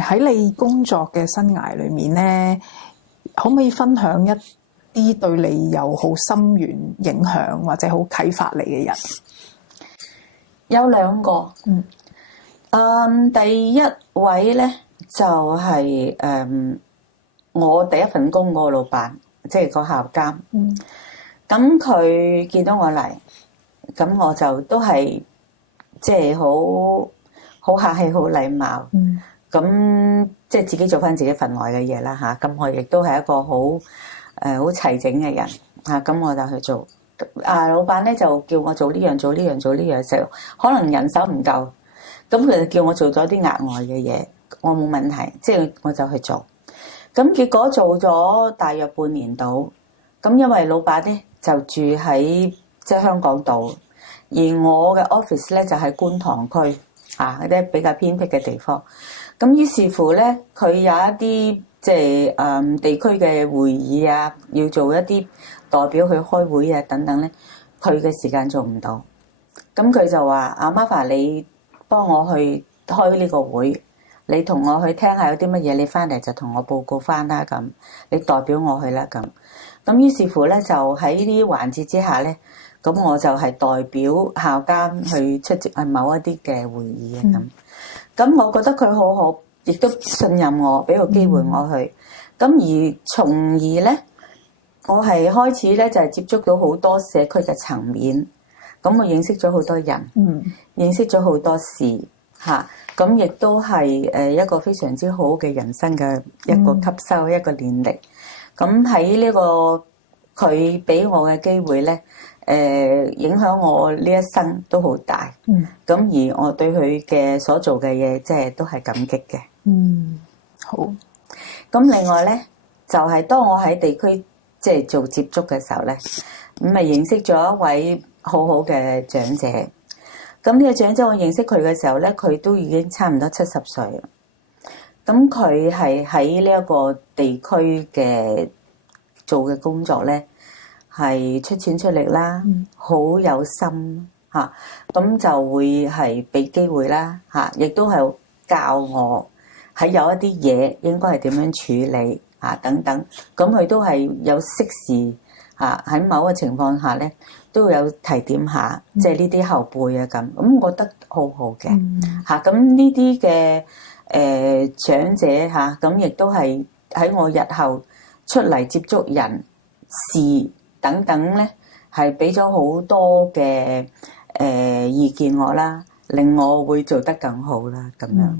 喺你工作嘅生涯裏面咧，可唔可以分享一啲對你有好深遠影響或者好啟發你嘅人？有兩個，第一位咧就係我第一份工嗰個老闆，即係個校監。咁佢見到我嚟，咁我就都係即係好客氣、好禮貌。咁即係自己做翻自己份內嘅嘢啦嚇。咁我亦都係一個好齊整嘅人嚇。咁我就去做。老闆咧就叫我做呢樣做呢樣做呢樣時候，可能人手唔夠，咁佢就叫我做咗啲額外嘅嘢，我冇問題，即係我就去做。咁結果做咗大約半年度，咁因為老闆咧就住喺即係香港島，而我嘅 office 咧就喺觀塘區嗰啲比較偏僻嘅地方。咁於是乎咧，佢有一啲即係地區嘅會議啊，要做一啲代表去開會啊等等咧，佢嘅時間做唔到。咁佢就話：麻煩你幫我去開呢個會，你同我去聽下有啲乜嘢，你翻嚟就同我報告翻啦咁。你代表我去啦咁。咁於是乎咧，就喺呢啲環節之下咧，咁我就係代表校監去出席某一啲嘅會議啊咁。咁我覺得佢好好，亦都信任我，俾個機會我去。咁而從而咧，我係開始咧就係接觸到好多社區嘅層面。咁我認識咗好多人，認識咗好多事嚇。咁亦都係一個非常之好嘅人生嘅一個吸收，一個練歷。咁喺呢個佢俾我嘅機會咧，影響我呢一生都好大。咁而我對佢嘅所做嘅嘢，即係都係感激嘅。好。咁另外咧，就係當我喺地區即係做接觸嘅時候咧，咁咪認識咗一位好好嘅長者。咁呢個長者我認識佢嘅時候咧，佢都已經差唔多70歲。咁佢係喺呢一個地區嘅做嘅工作咧，係出錢出力啦，好有心嚇。咁就會係俾機會啦嚇，亦都係教我喺有一啲嘢應該係點樣處理嚇等等。咁佢都係有適時嚇喺某個情況下咧，都有提點下，即係呢啲後輩啊咁。咁我覺得好好嘅嚇。咁呢啲嘅長者嚇，咁亦都係喺我日後出嚟接觸人事等等咧，係俾咗好多嘅意見我啦，令我會做得更好啦咁樣。